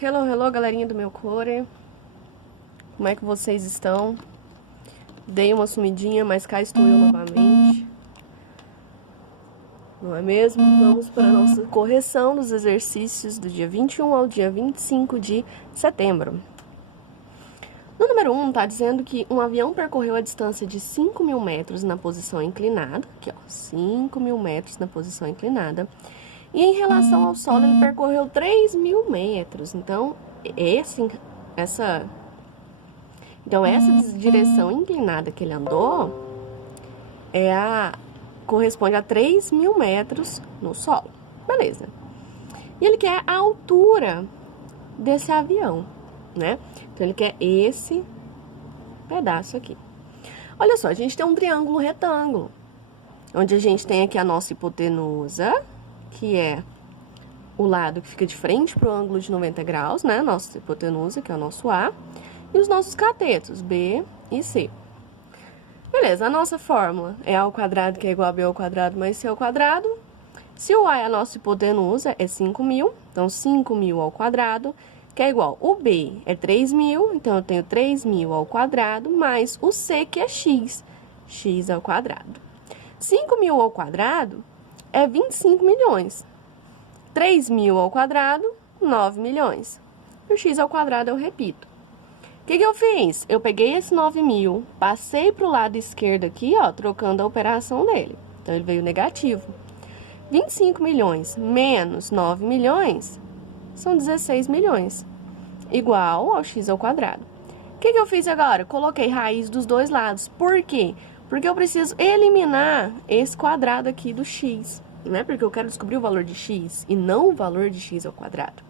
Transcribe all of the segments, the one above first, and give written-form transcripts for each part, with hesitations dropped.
Hello, hello, galerinha do meu core. Como é que vocês estão? Dei uma sumidinha, mas cá estou eu novamente. Não é mesmo? Vamos para a nossa correção dos exercícios do dia 21 ao dia 25 de setembro. No número 1, tá dizendo que um avião percorreu a distância de 5.000 metros na posição inclinada. Aqui, ó, 5.000 metros na posição inclinada. E em relação ao solo, ele percorreu 3.000 metros. Então, essa direção inclinada que ele andou corresponde a 3.000 metros no solo. Beleza. E ele quer a altura desse avião, né? Então, ele quer esse pedaço aqui. Olha só, a gente tem um triângulo retângulo, onde a gente tem aqui a nossa hipotenusa, que é o lado que fica de frente para o ângulo de 90 graus, né? Nossa hipotenusa, que é o nosso A, e os nossos catetos, B e C. Beleza, a nossa fórmula é A ao quadrado, que é igual a B ao quadrado mais C ao quadrado. Se o A é a nossa hipotenusa, é 5.000, então 5.000 ao quadrado, que é igual, o B é 3.000, então eu tenho 3.000 ao quadrado, mais o C, que é x, x ao quadrado. 5.000 ao quadrado é 25 milhões. 3.000 ao quadrado, 9 milhões. E o x ao quadrado eu repito. O que eu fiz? Eu peguei esse 9.000, passei para o lado esquerdo aqui, ó, trocando a operação dele. Então, ele veio negativo. 25 milhões menos 9 milhões são 16 milhões. Igual ao x ao quadrado. O que eu fiz agora? Coloquei raiz dos dois lados. Por quê? Porque eu preciso eliminar esse quadrado aqui do x, né? Porque eu quero descobrir o valor de x e não o valor de x ao quadrado.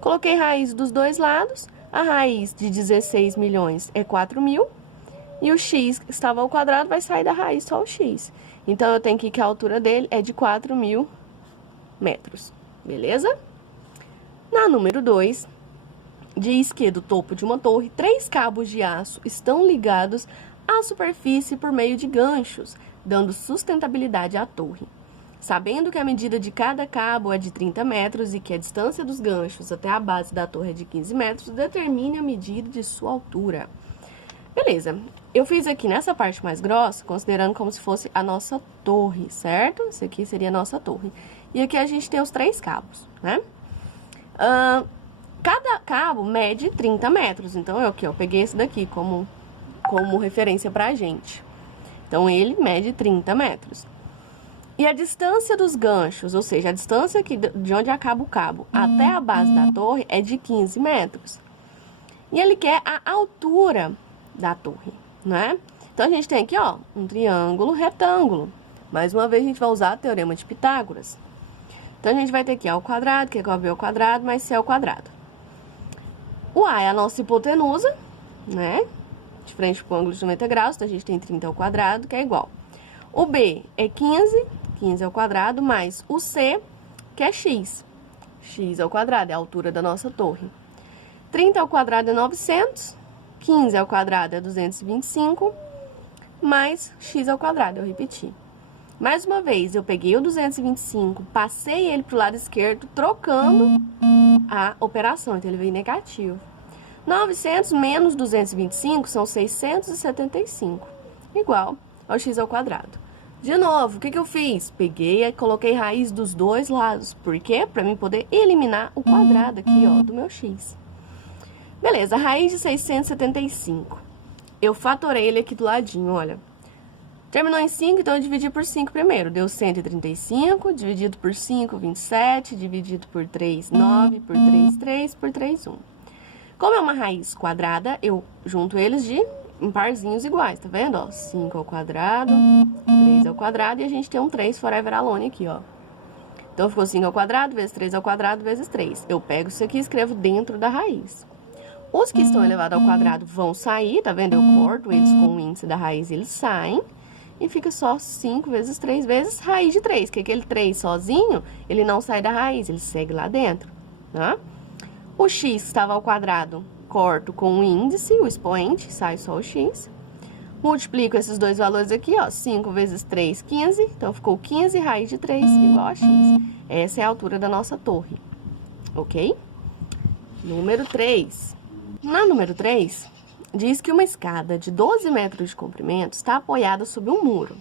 Coloquei raiz dos dois lados. A raiz de 16 milhões é 4.000. E o x que estava ao quadrado vai sair da raiz só o x. Então, eu tenho que a altura dele é de 4.000 metros. Beleza? Na número 2, diz que do topo de uma torre, 3 cabos de aço estão ligados à superfície por meio de ganchos, dando sustentabilidade à torre. Sabendo que a medida de cada cabo é de 30 metros e que a distância dos ganchos até a base da torre é de 15 metros, determine a medida de sua altura. Beleza, eu fiz aqui nessa parte mais grossa, considerando como se fosse a nossa torre, certo? Isso aqui seria a nossa torre. E aqui a gente tem os 3 cabos, né? Cada cabo mede 30 metros, então eu peguei esse daqui como referência pra gente. Então, ele mede 30 metros. E a distância dos ganchos, ou seja, a distância aqui de onde acaba o cabo até a base da torre é de 15 metros. E ele quer a altura da torre, né? Então, a gente tem aqui, ó, um triângulo retângulo. Mais uma vez, a gente vai usar o teorema de Pitágoras. Então, a gente vai ter aqui A ao quadrado, que é igual a B ao quadrado, mais C ao quadrado. O A é a nossa hipotenusa, né? De frente para o ângulo de 90 graus, então a gente tem 30 ao quadrado, que é igual. O B é 15 ao quadrado, mais o C, que é x. X ao quadrado é a altura da nossa torre. 30 ao quadrado é 900, 15 ao quadrado é 225, mais x ao quadrado, eu repeti. Mais uma vez, eu peguei o 225, passei ele para o lado esquerdo, trocando a operação, então ele veio negativo. 900 menos 225 são 675, igual ao x ao quadrado. De novo, o que eu fiz? Peguei e coloquei raiz dos dois lados. Por quê? Para mim poder eliminar o quadrado aqui, ó, do meu x. Beleza, raiz de 675. Eu fatorei ele aqui do ladinho, olha. Terminou em 5, então eu dividi por 5 primeiro. Deu 135, dividido por 5, 27, dividido por 3, 9, por 3, 3, por 3, 1. Como é uma raiz quadrada, eu junto eles em parzinhos iguais, tá vendo? Ó, 5 ao quadrado, 3 ao quadrado, e a gente tem um 3 forever alone aqui, ó. Então, ficou 5 ao quadrado, vezes 3 ao quadrado, vezes 3. Eu pego isso aqui e escrevo dentro da raiz. Os que estão elevados ao quadrado vão sair, tá vendo? Eu corto eles com o índice da raiz, eles saem. E fica só 5 vezes 3 vezes raiz de 3, que aquele 3 sozinho, ele não sai da raiz, ele segue lá dentro, tá? O x que estava ao quadrado, corto com o índice, o expoente, sai só o x. Multiplico esses dois valores aqui, ó, 5 vezes 3, 15, então ficou 15 raiz de 3 igual a x. Essa é a altura da nossa torre, ok? Número 3. Na número 3, diz que uma escada de 12 metros de comprimento está apoiada sobre um muro.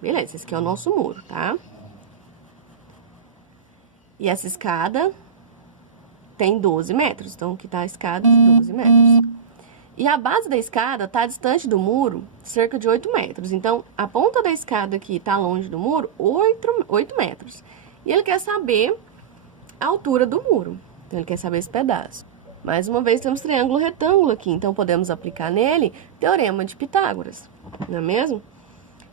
Beleza, esse aqui é o nosso muro, tá? E essa escada tem 12 metros, então aqui tá a escada de 12 metros. E a base da escada tá distante do muro cerca de 8 metros. Então, a ponta da escada aqui tá longe do muro 8 metros. E ele quer saber a altura do muro. Então, ele quer saber esse pedaço. Mais uma vez, temos triângulo retângulo aqui. Então, podemos aplicar nele Teorema de Pitágoras. Não é mesmo?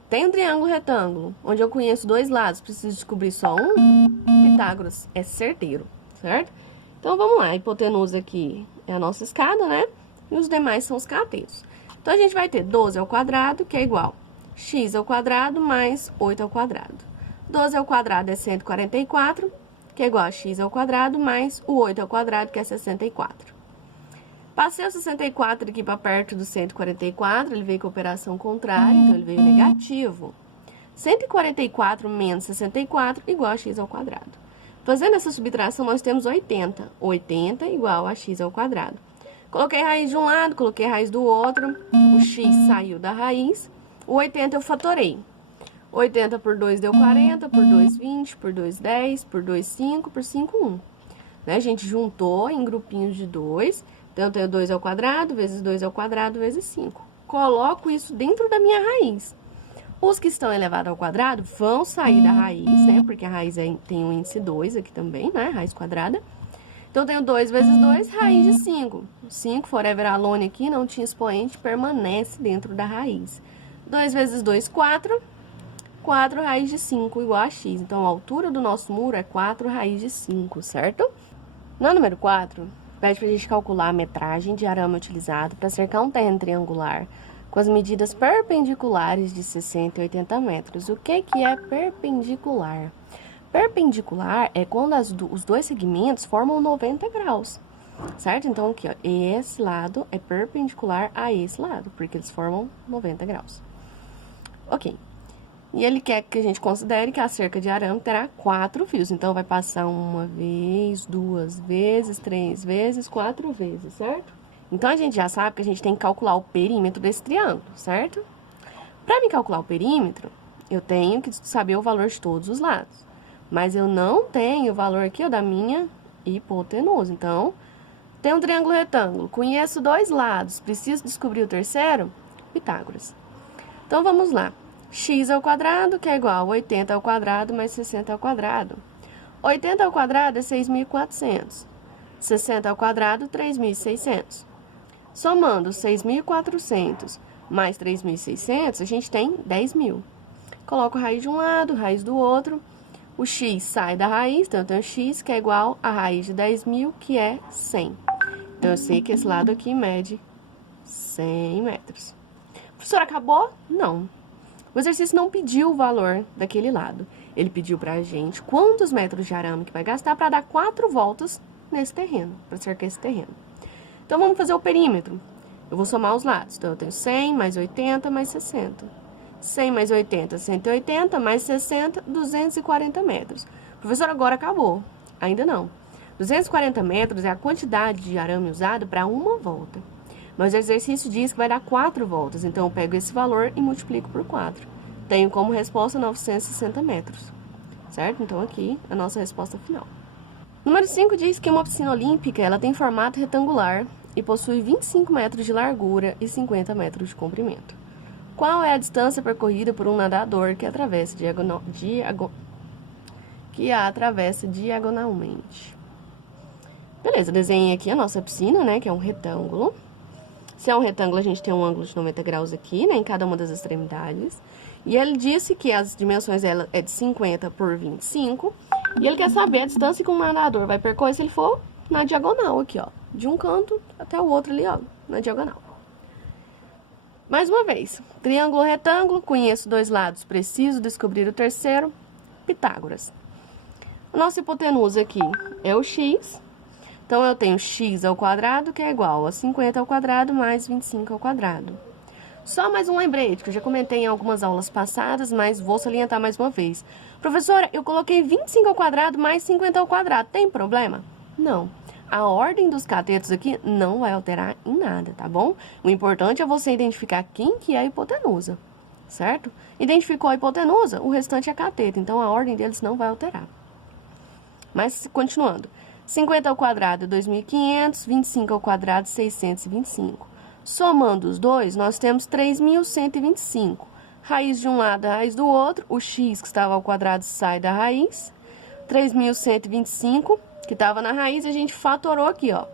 Tem um triângulo retângulo, onde eu conheço dois lados, preciso descobrir só um. Pitágoras é certeiro, certo? Então, vamos lá. A hipotenusa aqui é a nossa escada, né? E os demais são os cateiros. Então, a gente vai ter 12 ao quadrado, que é igual x ao quadrado mais 8 ao quadrado. 12 ao quadrado é 144, que é igual a x ao quadrado mais o 8 ao quadrado, que é 64. Passei o 64 aqui para perto do 144, ele veio com operação contrária, então ele veio negativo. 144 menos 64 igual a x ao quadrado. Fazendo essa subtração, nós temos 80. 80 igual a x ao quadrado. Coloquei raiz de um lado, coloquei raiz do outro, o x saiu da raiz, o 80 eu fatorei. 80 por 2 deu 40, por 2, 20, por 2, 10, por 2, 5, por 5, 1. Né? A gente juntou em grupinhos de 2, então eu tenho 2 ao quadrado, vezes 2 ao quadrado, vezes 5. Coloco isso dentro da minha raiz. Os que estão elevados ao quadrado vão sair da raiz, né? Porque a raiz tem um índice 2 aqui também, né? Raiz quadrada. Então, eu tenho 2 vezes 2, raiz de 5. 5, forever alone aqui, não tinha expoente, permanece dentro da raiz. 2 vezes 2, 4. 4 raiz de 5 igual a x. Então, a altura do nosso muro é 4 raiz de 5, certo? No número 4, pede pra gente calcular a metragem de arame utilizado para cercar um terreno triangular com as medidas perpendiculares de 60 e 80 metros. O que é perpendicular? Perpendicular é quando os dois segmentos formam 90 graus, certo? Então, aqui, ó, esse lado é perpendicular a esse lado, porque eles formam 90 graus. Ok. E ele quer que a gente considere que a cerca de arame terá 4 fios. Então, vai passar uma vez, 2 vezes, 3 vezes, 4 vezes, certo? Então, a gente já sabe que a gente tem que calcular o perímetro desse triângulo, certo? Para me calcular o perímetro, eu tenho que saber o valor de todos os lados. Mas eu não tenho o valor aqui, ó, da minha hipotenusa. Então, tem um triângulo retângulo, conheço dois lados, preciso descobrir o terceiro? Pitágoras. Então, vamos lá. X ao quadrado, que é igual a 80 ao quadrado mais 60 ao quadrado. 80 ao quadrado é 6.400. 60 ao quadrado, 3.600. Somando 6.400 mais 3.600, a gente tem 10.000. Coloco raiz de um lado, raiz do outro. O x sai da raiz, então eu tenho x que é igual a raiz de 10.000, que é 100. Então, eu sei que esse lado aqui mede 100 metros. Professora, acabou? Não. O exercício não pediu o valor daquele lado. Ele pediu pra gente quantos metros de arame que vai gastar para dar 4 voltas nesse terreno, para cercar esse terreno. Então, vamos fazer o perímetro. Eu vou somar os lados. Então, eu tenho 100 mais 80 mais 60. 100 mais 80, 180, mais 60, 240 metros. Professor, agora acabou. Ainda não. 240 metros é a quantidade de arame usado para uma volta. Mas o exercício diz que vai dar 4 voltas. Então, eu pego esse valor e multiplico por 4. Tenho como resposta 960 metros. Certo? Então, aqui a nossa resposta final. Número 5 diz que uma piscina olímpica ela tem formato retangular e possui 25 metros de largura e 50 metros de comprimento. Qual é a distância percorrida por um nadador que atravessa diagonalmente? Beleza, desenhei aqui a nossa piscina, né, que é um retângulo. Se é um retângulo, a gente tem um ângulo de 90 graus aqui, né, em cada uma das extremidades. E ele disse que as dimensões dela é de 50 por 25. E ele quer saber a distância que um nadador vai percorrer se ele for na diagonal aqui, ó. De um canto até o outro ali, ó, na diagonal. Mais uma vez, triângulo retângulo, conheço dois lados, preciso descobrir o terceiro, Pitágoras. A nossa hipotenusa aqui é o x, então eu tenho x ao quadrado, que é igual a 50 ao quadrado mais 25 ao quadrado. Só mais um lembrete, que eu já comentei em algumas aulas passadas, mas vou salientar mais uma vez. Professora, eu coloquei 25 ao quadrado mais 50 ao quadrado, tem problema? Não. a ordem dos catetos aqui não vai alterar em nada, tá bom? O importante é você identificar quem que é a hipotenusa, certo? Identificou a hipotenusa, o restante é cateto, então a ordem deles não vai alterar. Mas, continuando. 50 ao quadrado é 2.500, 25 ao quadrado 625. Somando os dois, nós temos 3.125. Raiz de um lado, raiz do outro, o x que estava ao quadrado sai da raiz. 3.125, que estava na raiz, a gente fatorou aqui, ó.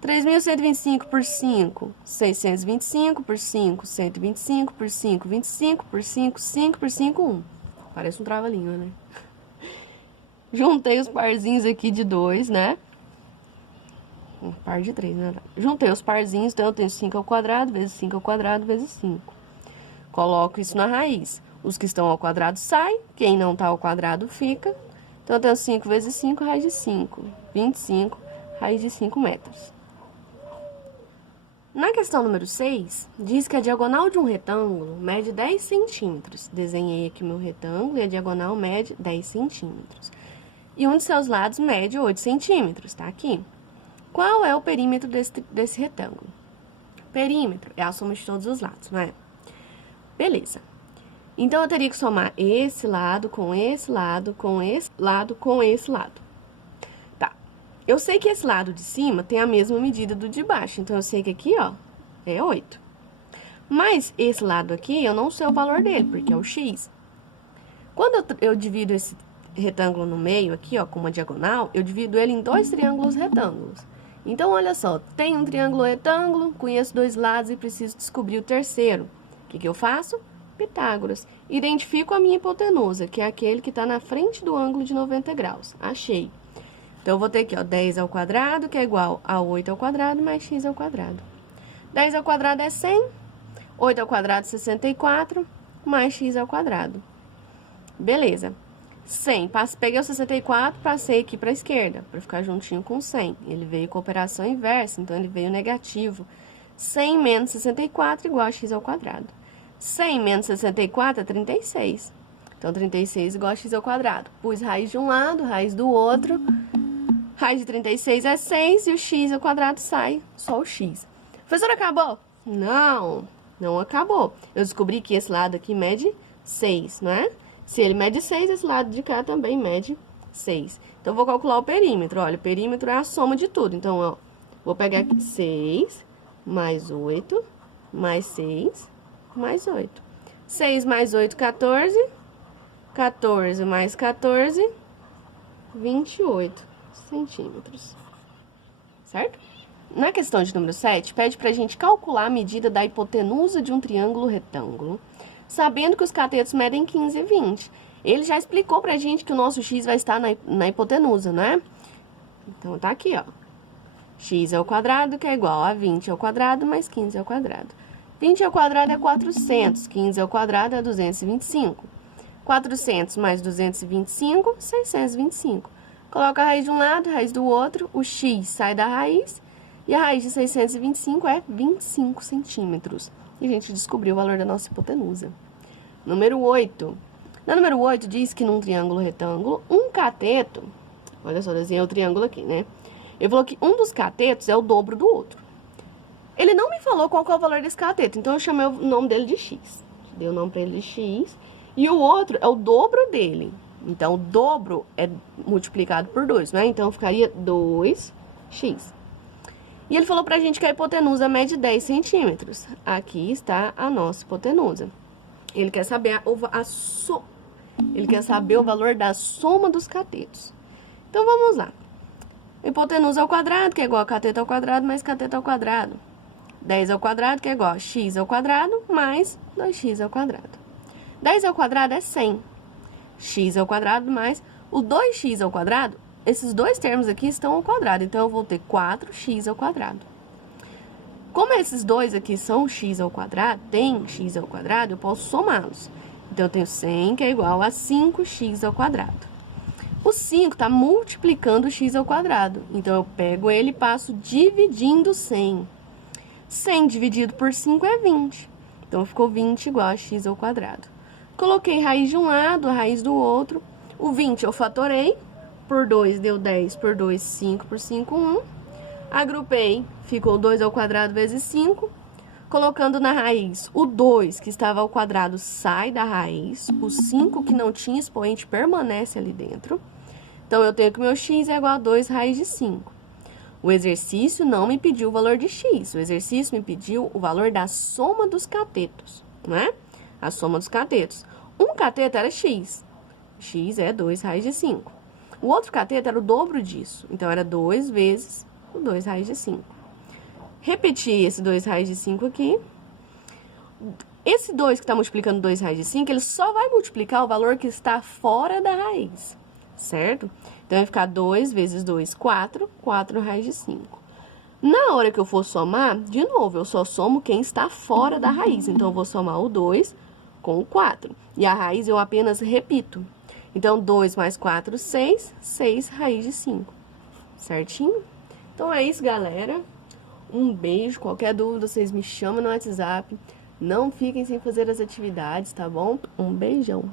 3.125 por 5, 625, por 5, 125, por 5, 25, por 5, 5, por 5, 1. Parece um trava-língua, né? Juntei os parzinhos aqui de 2, né? Um par de 3, né? Juntei os parzinhos, então eu tenho 5 ao quadrado, vezes 5 ao quadrado, vezes 5. Coloco isso na raiz. Os que estão ao quadrado saem, quem não está ao quadrado fica. Então, eu tenho 5 vezes 5, raiz de 5. 25, raiz de 5 metros. Na questão número 6, diz que a diagonal de um retângulo mede 10 centímetros. Desenhei aqui o meu retângulo e a diagonal mede 10 centímetros. E um de seus lados mede 8 centímetros, tá aqui. Qual é o perímetro desse retângulo? Perímetro é a soma de todos os lados, não é? Beleza. Então, eu teria que somar esse lado com esse lado, com esse lado, com esse lado. Tá. Eu sei que esse lado de cima tem a mesma medida do de baixo, então eu sei que aqui, ó, é 8. Mas esse lado aqui, eu não sei o valor dele, porque é o x. Quando eu divido esse retângulo no meio aqui, ó, com uma diagonal, eu divido ele em 2 triângulos retângulos. Então, olha só, tem um triângulo retângulo, conheço 2 lados e preciso descobrir o terceiro. O que eu faço? Pitágoras. Identifico a minha hipotenusa, que é aquele que está na frente do ângulo de 90 graus. Achei. Então, eu vou ter aqui, ó, 10 ao quadrado, que é igual a 8 ao quadrado, mais x ao quadrado. 10 ao quadrado é 100, 8 ao quadrado é 64, mais x ao quadrado. Beleza. 100, peguei o 64, passei aqui para a esquerda, para ficar juntinho com 100. Ele veio com operação inversa, então ele veio negativo. 100 menos 64 igual a x ao quadrado. 100 menos 64 é 36. Então, 36 igual a x ao quadrado. Pus raiz de um lado, raiz do outro. Raiz de 36 é 6 e o x ao quadrado sai só o x. Professora, acabou? Não, não acabou. Eu descobri que esse lado aqui mede 6, não é? Se ele mede 6, esse lado de cá também mede 6. Então, eu vou calcular o perímetro. Olha, o perímetro é a soma de tudo. Então, ó, vou pegar aqui 6 mais 8, mais 6, mais 8. 6 mais 8, 14. 14 mais 14, 28 centímetros. Certo? Na questão de número 7, pede pra gente calcular a medida da hipotenusa de um triângulo retângulo, sabendo que os catetos medem 15 e 20. Ele já explicou pra gente que o nosso x vai estar na hipotenusa, né? Então, tá aqui, ó. X ao quadrado, que é igual a 20 ao quadrado mais 15 ao quadrado. 20 ao quadrado é 400, 15 ao quadrado é 225. 400 mais 225, 625. Coloca a raiz de um lado, raiz do outro, o x sai da raiz, e a raiz de 625 é 25 centímetros. E a gente descobriu o valor da nossa hipotenusa. Número 8. Na número 8, diz que num triângulo retângulo, um cateto... Olha só, desenhei o triângulo aqui, né? Ele falou que um dos catetos é o dobro do outro. Ele não me falou qual que é o valor desse cateto, então eu chamei o nome dele de x. Dei o nome pra ele de x. E o outro é o dobro dele. Então, o dobro é multiplicado por 2, né? Então, ficaria 2x. E ele falou pra gente que a hipotenusa mede 10 centímetros. Aqui está a nossa hipotenusa. Ele quer saber Ele quer saber o valor da soma dos catetos. Então, vamos lá. Hipotenusa ao quadrado, que é igual a cateto ao quadrado, mais cateto ao quadrado. 10 ao quadrado, que é igual a x ao quadrado, mais 2x ao quadrado. 10 ao quadrado é 100. X ao quadrado mais o 2x ao quadrado. Esses dois termos aqui estão ao quadrado, então eu vou ter 4x ao quadrado. Como esses dois aqui são x ao quadrado, tem x ao quadrado, eu posso somá-los. Então, eu tenho 100, que é igual a 5x ao quadrado. O 5 está multiplicando o x ao quadrado, então eu pego ele e passo dividindo 100. 100 dividido por 5 é 20, então ficou 20 igual a x ao quadrado. Coloquei raiz de um lado, a raiz do outro. O 20 eu fatorei. Por 2 deu 10, por 2, 5, por 5, 1. Agrupei, ficou 2 ao quadrado vezes 5. Colocando na raiz, o 2 que estava ao quadrado sai da raiz, o 5 que não tinha expoente permanece ali dentro. Então, eu tenho que meu x é igual a 2 raiz de 5. O exercício não me pediu o valor de x, o exercício me pediu o valor da soma dos catetos, né? A soma dos catetos. Um cateto era x, x é 2 raiz de 5. O outro cateto era o dobro disso, então era 2 vezes o 2 raiz de 5. Repetir esse 2 raiz de 5 aqui. Esse 2 que está multiplicando 2 raiz de 5, ele só vai multiplicar o valor que está fora da raiz, certo? Então, vai ficar 2 vezes 2, 4, 4 raiz de 5. Na hora que eu for somar, de novo, eu só somo quem está fora da raiz. Então, eu vou somar o 2 com o 4. E a raiz eu apenas repito. Então, 2 mais 4, 6, 6 raiz de 5. Certinho? Então, é isso, galera. Um beijo, qualquer dúvida vocês me chamam no WhatsApp. Não fiquem sem fazer as atividades, tá bom? Um beijão.